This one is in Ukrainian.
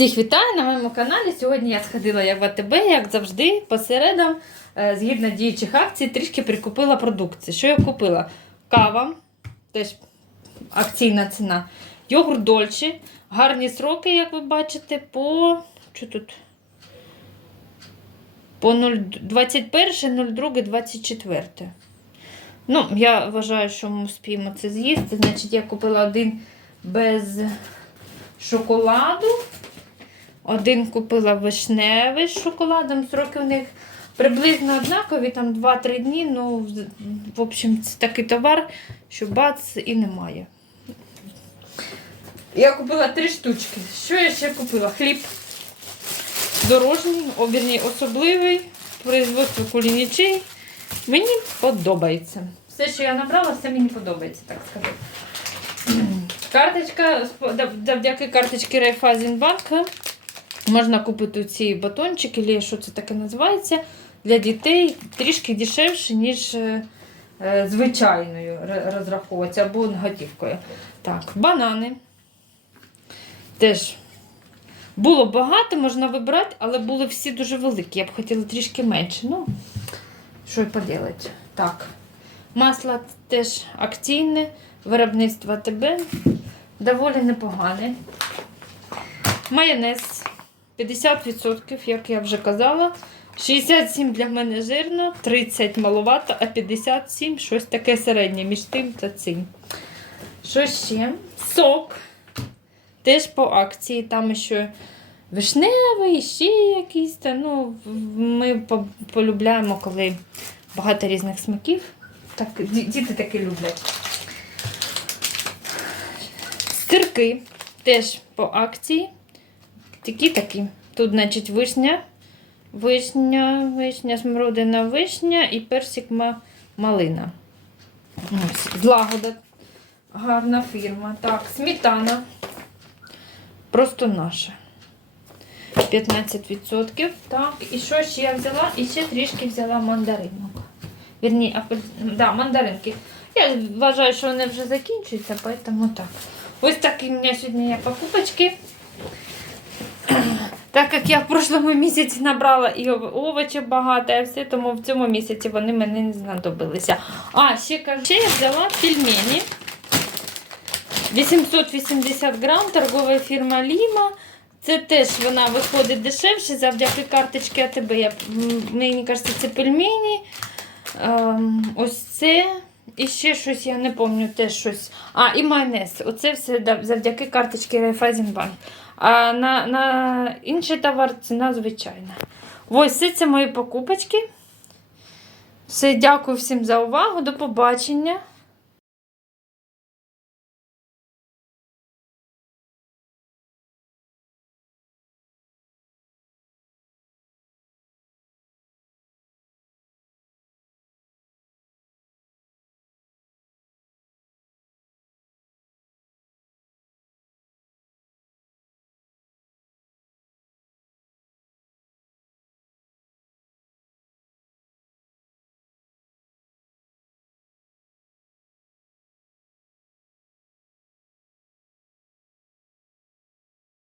Всіх вітаю на моєму каналі. Сьогодні я сходила як в АТБ, як завжди, посередам, е, згідно діючих акцій, трішки прикупила продукції. Що я купила? Кава, теж акційна ціна. Йогурт Дольче. Гарні сроки, як ви бачите, по. Що тут? По 21, 02, 24. Ну, я вважаю, що ми вспіємо це з'їсти. Значить, я купила один без шоколаду. Один купила вишневий з шоколадом. Сроки у них приблизно однакові, там 2-3 дні. Ну, в- в общем, це такий товар, що бац і немає. Я купила три штучки. Що я ще купила? Хліб дорожній, о, особливий, производство кулінічей. Мені подобається. Все, що я набрала, все мені подобається, так сказати. Карточка, завдяки карточці Райфайзенбанка можна купити ці батончики, чи що це таке називається, для дітей трішки дешевше, ніж е, е, звичайною розраховуватися або готівкою. Так, банани. Теж було багато, можна вибрати, але були всі дуже великі. Я б хотіла трішки менше. Ну, що й поділати. Так. Масло теж акційне, виробництво ТБ. Доволі непогане. Майонез 50%, як я вже казала. 67 для мене жирно, 30 маловато, а 57 щось таке середнє між тим та цим. Що ще? Сок. Теж по акції. Там ще вишневий, ще якийсь. Та, ну, ми полюбляємо, коли багато різних смаків. Так, діти таки люблять. Стирки теж по акції. Такі-такі. Тут, значить, вишня, вишня, вишня, смородина, вишня і персик малина. Ось, Злагода. Гарна фірма. Так, сметана. Просто наша. 15%. Так, і що ще я взяла? І ще трішки взяла мандаринок. Вірні, апель... да, мандаринки. Я вважаю, що вони вже закінчуються, поэтому так. Ось такі у мене сьогодні є покупочки. Так як я в прошлому місяці набрала і ов- овочів багато, і все, тому в цьому місяці вони мені не знадобилися. А, ще кажу, ще я взяла пельмені. 880 грам, торгова фірма Ліма. Це теж вона виходить дешевше завдяки карточці АТБ. Я, мені кажеться, це пельмені. Ем, ось це. І ще щось, я не пам'ятаю, теж щось. А, і майонез. Оце все завдяки карточці Райфайзенбанк. А на, на інший товар ціна звичайна. Ось це, це мої покупочки. Все, дякую всім за увагу. До побачення.